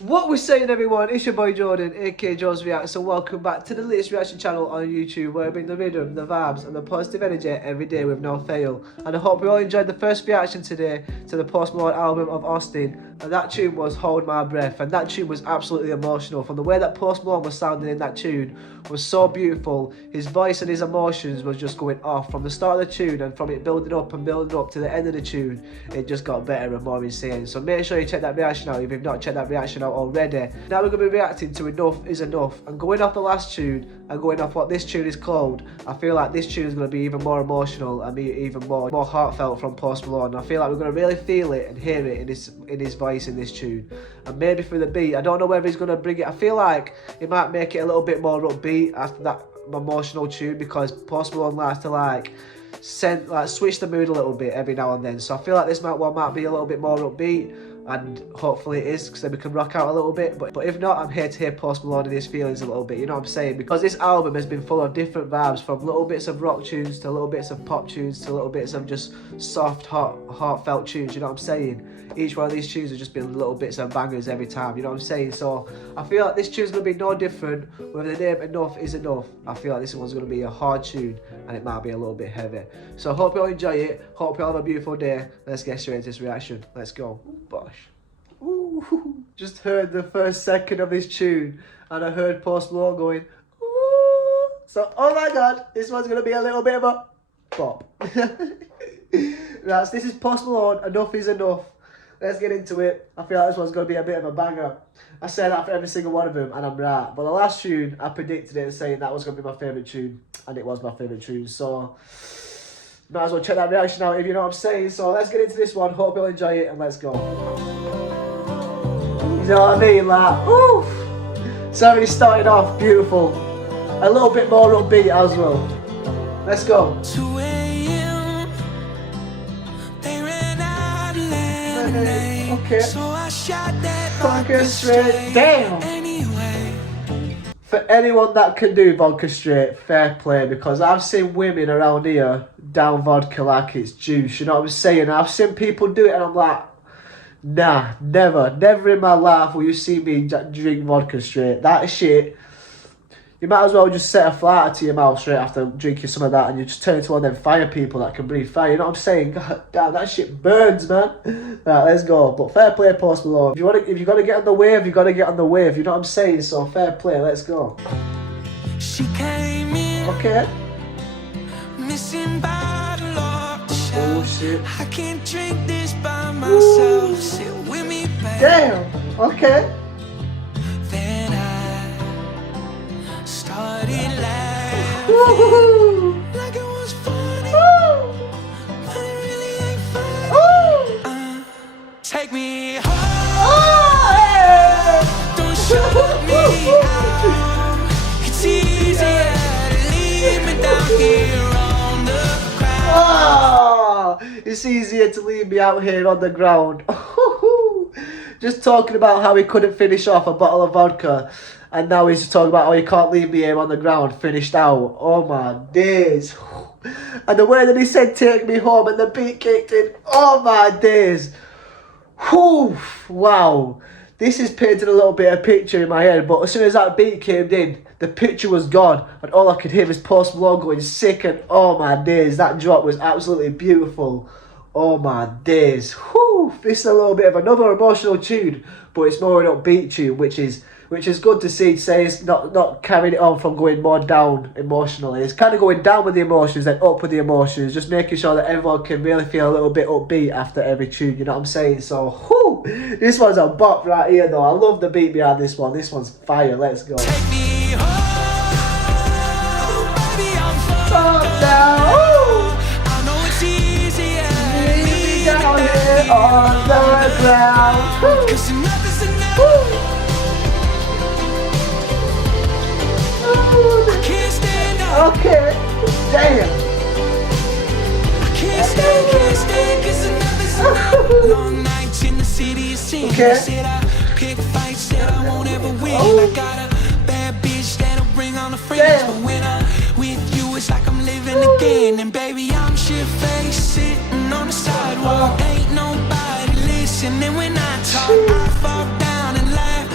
What we're saying, everyone, it's your boy Jordan, aka Jones Reacts, and welcome back to the latest reaction channel on YouTube, where I bring the rhythm, the vibes, and the positive energy every day with no fail. And I hope you all enjoyed the first reaction today to the Post Malone album of Austin, and that tune was Hold My Breath, and that tune was absolutely emotional. From the way that Post Malone was sounding in that tune was so beautiful. His voice and his emotions was just going off from the start of the tune, and from it building up and building up to the end of the tune, it just got better and more insane. So make sure you check that reaction out if you've not checked that reaction out already. Now we're going to be reacting to Enough Is Enough, and going off the last tune and going off what this tune is called, I feel like this tune is going to be even more emotional and be even more heartfelt from Post Malone. I feel like we're going to really feel it and hear it in his voice in this tune, and maybe through the beat. I don't know whether he's going to bring it. I feel like he might make it a little bit more upbeat after that emotional tune, because Post Malone likes to switch the mood a little bit every now and then. So I feel like this one might be a little bit more upbeat, and hopefully it is, because then we can rock out a little bit. But if not, I'm here to hear Post Malone and his feelings a little bit, you know what I'm saying? Because this album has been full of different vibes, from little bits of rock tunes to little bits of pop tunes to little bits of just soft, heartfelt tunes, you know what I'm saying? Each one of these tunes has just been little bits of bangers every time, you know what I'm saying? So I feel like this tune's going to be no different with the name Enough Is Enough. I feel like this one's going to be a hard tune, and it might be a little bit heavy. So I hope you all enjoy it. Hope you all have a beautiful day. Let's get straight into this reaction. Let's go. Bosh. Ooh. Just heard the first second of this tune, and I heard Post Malone going, ooh. So, oh my god, this one's going to be a little bit of a pop. Right, so this is Post Malone, Enough Is Enough. Let's get into it. I feel like this one's going to be a bit of a banger. I say that for every single one of them, and I'm right. But the last tune, I predicted it saying that was going to be my favourite tune, and it was my favourite tune. So, might as well check that reaction out if you know what I'm saying. So, let's get into this one. Hope you'll enjoy it, and let's go. You know what I mean? Like, oof. It's already started off beautiful. A little bit more upbeat as well. Let's go. 2 a.m. They ran out of lemonade. Okay. So I shot that Vodka straight. Damn. Anyway. For anyone that can do vodka straight, fair play, because I've seen women around here down vodka like it's juice, you know what I'm saying? I've seen people do it and I'm like, nah, never in my life will you see me drink vodka straight. That shit, you might as well just set a flight to your mouth straight after drinking some of that, and you just turn into one of them fire people that can breathe fire, you know what I'm saying? God damn, that shit burns, man. Right, let's go. But fair play, Post Malone. If you got to get on the wave, you got to get on the wave, you know what I'm saying? So fair play, let's go. She came in. Okay. Missing bottle off the shelf. Oh shit. I can't drink this by myself. Sit with me, babe. Damn. Okay. Then I started laughing. Woo-hoo-hoo. Like it was funny. Woo. But it really ain't funny. Take me home. Oh, hey. Don't shut me out. It's easier to leave me down here on the ground. Oh, it's easier to leave me out here on the ground. Just talking about how he couldn't finish off a bottle of vodka, and now he's talking about how he can't leave me here on the ground finished out. Oh my days. And the way that he said take me home and the beat kicked in. Oh my days. Whew, wow. This is painting a little bit of picture in my head, but as soon as that beat came in, the picture was gone, and all I could hear was Post Malone going sick, and oh my days, that drop was absolutely beautiful. Oh my days. Whew, this is a little bit of another emotional tune, but it's more an upbeat tune, which is good to see. Say it's not carrying it on from going more down emotionally. It's kind of going down with the emotions and up with the emotions, just making sure that everyone can really feel a little bit upbeat after every tune, you know what I'm saying? So, whew, this one's a bop right here though. I love the beat behind this one. This one's fire. Let's go. Take me home, baby, I'm Calm down. Woo. I know it's easier to Leave me down here on the ground. Woo. 'cause enough is enough. Woo. I can't stand up. Okay, damn. I can't stand, 'cause enough is enough. Long nights in the city, you see. Okay. Said I pick fights that I won't ever win. I got a bad bitch that'll bring on the friends. Damn. But when I'm with you, it's like I'm living again. And baby, I'm shit-faced, sitting on the sidewalk. Ain't nobody listening when I talk. I fall down and laugh.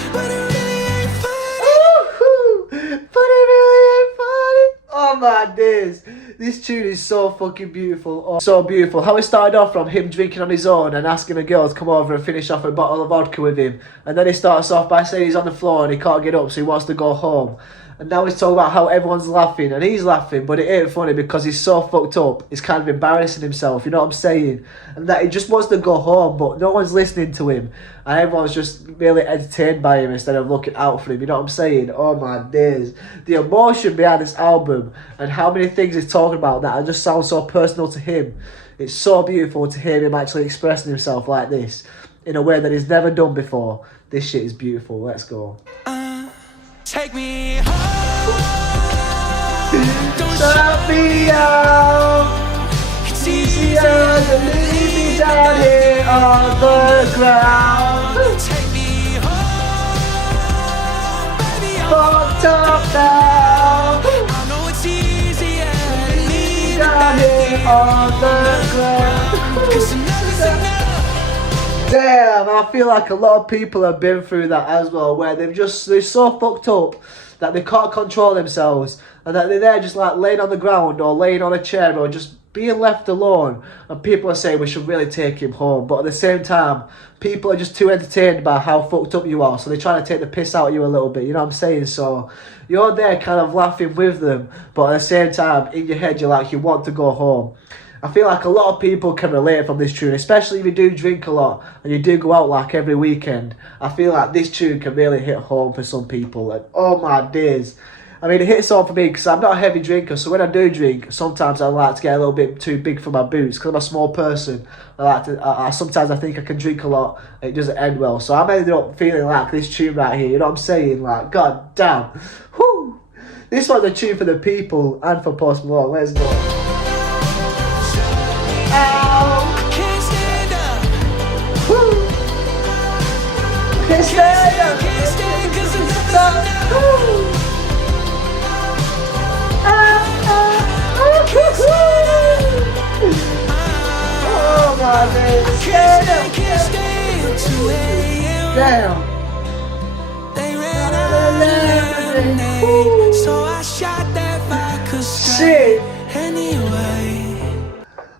days. This tune is so fucking beautiful. Oh, so beautiful. How it started off from him drinking on his own and asking a girl to come over and finish off a bottle of vodka with him. And then he starts off by saying he's on the floor and he can't get up, so he wants to go home. And now he's talking about how everyone's laughing, and he's laughing, but it ain't funny because he's so fucked up. He's kind of embarrassing himself, you know what I'm saying? And that he just wants to go home, but no one's listening to him. And everyone's just really entertained by him instead of looking out for him, you know what I'm saying? Oh my days. The emotion behind this album and how many things he's talking about that just sound so personal to him. It's so beautiful to hear him actually expressing himself like this in a way that he's never done before. This shit is beautiful. Let's go. Take me home. Don't Shut me out. It's Easier to leave me down here on the ground. Take me home, baby. Fucked up now. I know it's easier to leave me Down here on the ground. 'cause enough is enough. Damn, I feel like a lot of people have been through that as well, where they're so fucked up that they can't control themselves, and that they're there just like laying on the ground or laying on a chair or just being left alone, and people are saying we should really take him home, but at the same time people are just too entertained by how fucked up you are, so they're trying to take the piss out of you a little bit, you know what I'm saying? So you're there kind of laughing with them, but at the same time in your head you're like, you want to go home. I feel like a lot of people can relate from this tune, especially if you do drink a lot and you do go out like every weekend. I feel like this tune can really hit home for some people, and oh my days. I mean, it hits home for me because I'm not a heavy drinker, so when I do drink, sometimes I like to get a little bit too big for my boots because I'm a small person. Sometimes I think I can drink a lot and it doesn't end well, so I'm ended up feeling like this tune right here, you know what I'm saying? Like, god damn. Whew. This one's a tune for the people and for Post Malone. Let's go. Can't stand up. Woo. Can't stand up. Can't stand 'cause enough is enough. Woo. Oh my days. Stand up. Can't stand 2 a.m. Damn. They ran out of lemonade, so I shot that vodka straight Shit. anyway.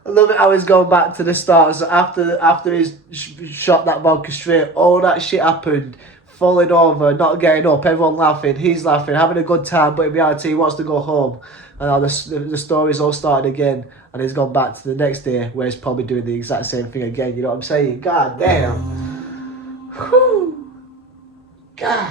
I love it how he's going back to the start. So after he's shot that vodka straight, all that shit happened. Falling over, not getting up, everyone laughing, he's laughing, having a good time, but in reality he wants to go home. And now the story's all started again, and he's gone back to the next day where he's probably doing the exact same thing again, you know what I'm saying? God damn. Whew. God,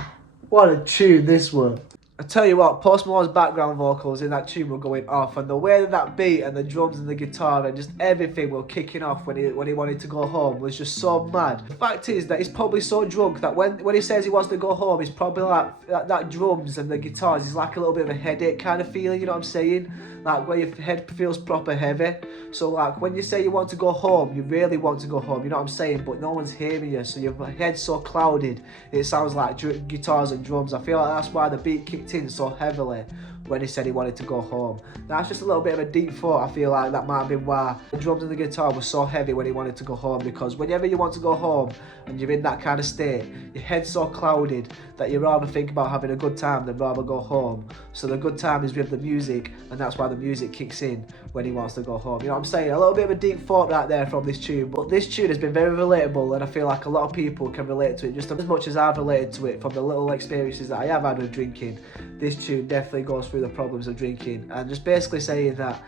what a tune this was. I tell you what, Post Malone's background vocals in that tune were going off, and the way that beat and the drums and the guitar and just everything were kicking off when he wanted to go home was just so mad. The fact is that he's probably so drunk that when he says he wants to go home, he's probably like that drums and the guitars is like a little bit of a headache kind of feeling, you know what I'm saying? Like where your head feels proper heavy. So like when you say you want to go home, you really want to go home, you know what I'm saying? But no one's hearing you, so your head's so clouded, it sounds like guitars and drums. I feel like that's why the beat kicked in so heavily when he said he wanted to go home. That's just a little bit of a deep thought. I feel like that might have been why the drums and the guitar were so heavy when he wanted to go home, because whenever you want to go home and you're in that kind of state, your head's so clouded that you rather think about having a good time than rather go home. So the good time is with the music, and that's why the music kicks in when he wants to go home. You know what I'm saying? A little bit of a deep thought right there from this tune, but this tune has been very relatable, and I feel like a lot of people can relate to it just as much as I've related to it from the little experiences that I have had with drinking. This tune definitely goes through the problems of drinking, and just basically saying that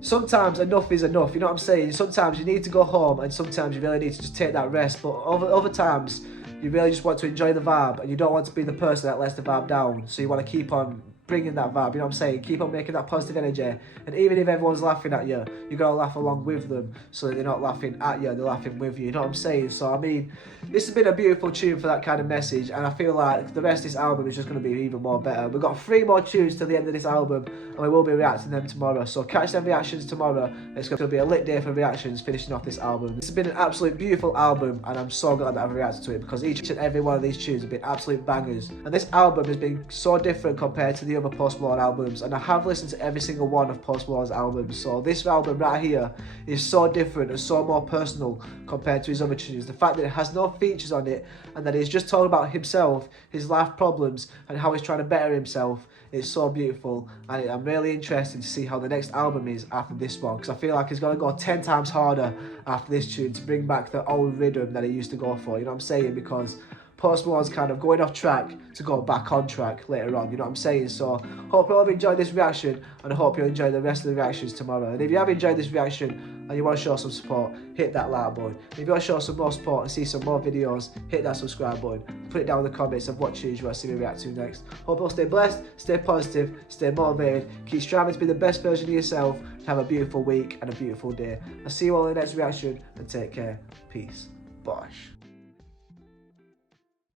sometimes enough is enough, you know what I'm saying? Sometimes you need to go home, and sometimes you really need to just take that rest, but other times you really just want to enjoy the vibe, and you don't want to be the person that lets the vibe down, so you want to keep on bringing that vibe, you know what I'm saying? Keep on making that positive energy, and even if everyone's laughing at you, you gotta laugh along with them, so that they're not laughing at you, they're laughing with you, you know what I'm saying? So I mean, this has been a beautiful tune for that kind of message, and I feel like the rest of this album is just going to be even more better. We've got 3 more tunes to the end of this album, and we will be reacting them tomorrow, so catch them reactions tomorrow. It's going to be a lit day for reactions, finishing off this album. This has been an absolute beautiful album, and I'm so glad that I've reacted to it, because each and every one of these tunes have been absolute bangers, and this album has been so different compared to the other Post Malone albums, and I have listened to every single one of Post Malone's albums. So this album right here is so different and so more personal compared to his other tunes. The fact that it has no features on it and that he's just talking about himself, his life problems, and how he's trying to better himself, it's so beautiful. And I'm really interested to see how the next album is after this one, because I feel like he's going to go 10 times harder after this tune to bring back the old rhythm that he used to go for, you know what I'm saying? Because Post Malone's kind of going off track to go back on track later on, you know what I'm saying? So, hope you all have enjoyed this reaction, and I hope you enjoy the rest of the reactions tomorrow. And if you have enjoyed this reaction and you want to show some support, hit that like button. If you want to show some more support and see some more videos, hit that subscribe button. Put it down in the comments of what tunes you want to see me react to next. Hope you all stay blessed, stay positive, stay motivated, keep striving to be the best version of yourself, and have a beautiful week and a beautiful day. I'll see you all in the next reaction, and take care. Peace. Bosh.